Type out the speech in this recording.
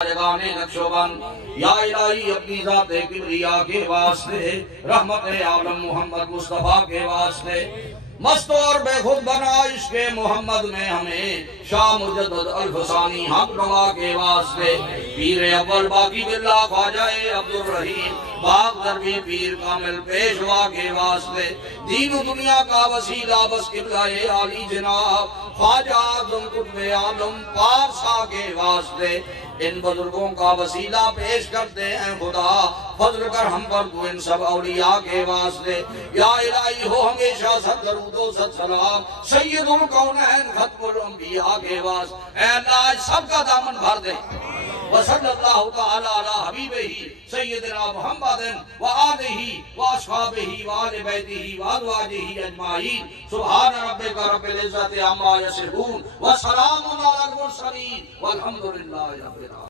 गाने नक्शोबन या इलाही अपनी ज़ाते किबरिया के वास्ते रहमत आलम मोहम्मद मुस्तफा के वास्ते मस्त और बेखुद बना इश्क़े मोहम्मद में हमें शाह मुजद्दद अल हुसैनी हक नवा के वास्ते पीर अव्वल बाकी बिल्ला ख्वाजाए अब्दुल रहीम बाग दरबी पीर कामिल पेशवा के वास्ते दीन दुनिया का वसीला बस किबलाए आली जनाब ख्वाजा आज़म कुतुब आलम पारसा के वास्ते इन बुजुर्गों का वसीला पेश करते हैं खुदा फजल कर हम पर तू इन सब औलिया के वास्ते या इलाही हो हमेशा सद दरूदो सद सलाम सय्यदुल कौनैन खत्मुल अंबिया के वास्ते ऐ अल्लाह सबका दामन भर दे व सल्लल्लाहु तआला अला हबीबिही सय्यदना मुहम्मदिन व आलिही व अस्हाबिही व आले बैतिही व अज़वाजिही अजमाईन सुभान रब्बिका रब्बिल इज्जति अम्मा यसिफून व सलामुन अलल मुरसलीन वल्हम्दुलिल्लाहि रब्बिल आलमीन।